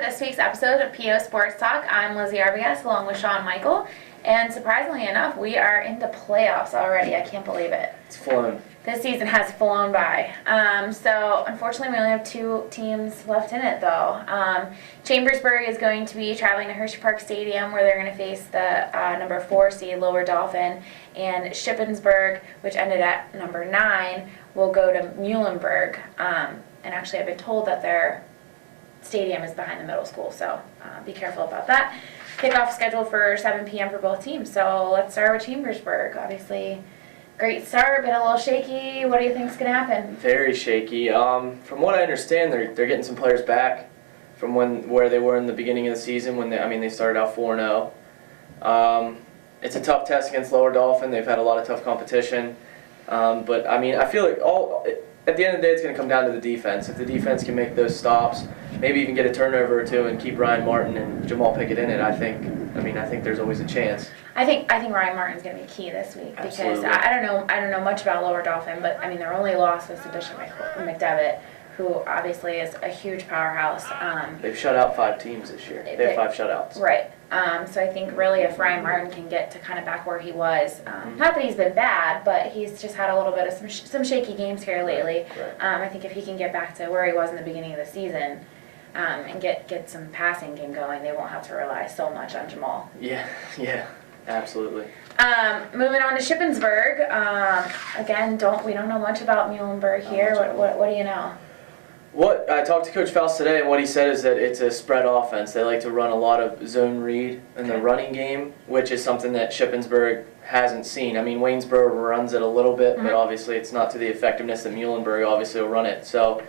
this week's episode of PO Sports Talk. I'm Lizzie Arbogast along with Sean Michael, and surprisingly enough, we are into playoffs already. I can't believe it. It's flown. This season has flown by. So unfortunately, we only have 2 teams left in it, though. Chambersburg is going to be traveling to Hershey Park Stadium, where they're going to face the number 4 seed Lower Dauphin, and Shippensburg, which ended at number 9, will go to Muhlenberg. And actually, I've been told that their stadium is behind the middle school, so be careful about that. Kickoff scheduled for 7 p.m. for both teams. So let's start with Chambersburg. Obviously, great start, been a little shaky. What do you think is going to happen? Very shaky. From what I understand, they're getting some players back from where they were in the beginning of the season when they started out 4-0. It's a tough test against Lower Dauphin. They've had a lot of tough competition, but I feel like at the end of the day, it's going to come down to the defense. If the defense can make those stops, maybe even get a turnover or 2 and keep Ryan Martin and Jamal Pickett in it, I think there's always a chance. I think Ryan Martin's going to be key this week. Absolutely. Because I don't know much about Lower Dauphin, but their only loss was to Bishop McDevitt, who obviously is a huge powerhouse. They've shut out 5 teams this year. They have 5 shutouts. Right. So I think really if Ryan Martin can get to kind of back where he was, not that he's been bad, but he's just had a little bit of some shaky games here lately. Right. I think if he can get back to where he was in the beginning of the season, and get some passing game going, they won't have to rely so much on Jamal. Yeah, absolutely. Moving on to Shippensburg. Again, we don't know much about Muhlenberg here. What do you know? What I talked to Coach Faust today, and what he said is that it's a spread offense. They like to run a lot of zone read in the running game, which is something that Shippensburg hasn't seen. Waynesboro runs it a little bit, but obviously it's not to the effectiveness that Muhlenberg obviously will run it. So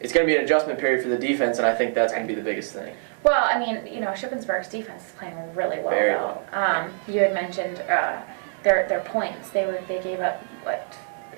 it's going to be an adjustment period for the defense, and I think that's going to be the biggest thing. Well, Shippensburg's defense is playing really well. Very though. well. You had mentioned their points. They gave up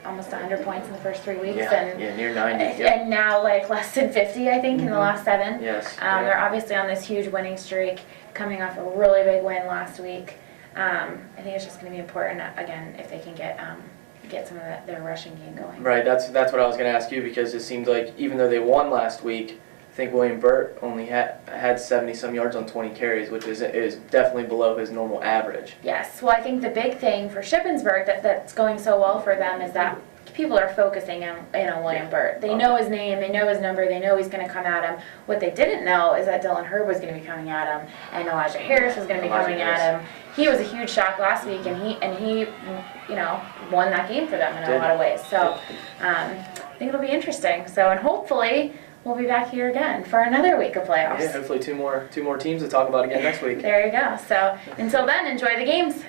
almost 100 points in the first 3 weeks, and near 90. And now less than 50, I think, in the last 7. Yes. They're obviously on this huge winning streak, coming off a really big win last week. I think it's just going to be important again if they can get some of their rushing game going. Right. That's what I was going to ask you, because it seemed like even though they won last week, I think William Burt only had 70-some yards on 20 carries, which is definitely below his normal average. Yes. Well, I think the big thing for Shippensburg that's going so well for them is that people are focusing on William Burt. They know his name, they know his number, they know he's going to come at him. What they didn't know is that Dylan Herb was going to be coming at him, and Elijah Harris was going to be coming at him. He was a huge shock last week, and he won that game for them in a lot of ways. So I think it'll be interesting. So, and hopefully we'll be back here again for another week of playoffs. Yeah, hopefully two more teams to talk about again next week. There you go. So until then, enjoy the games.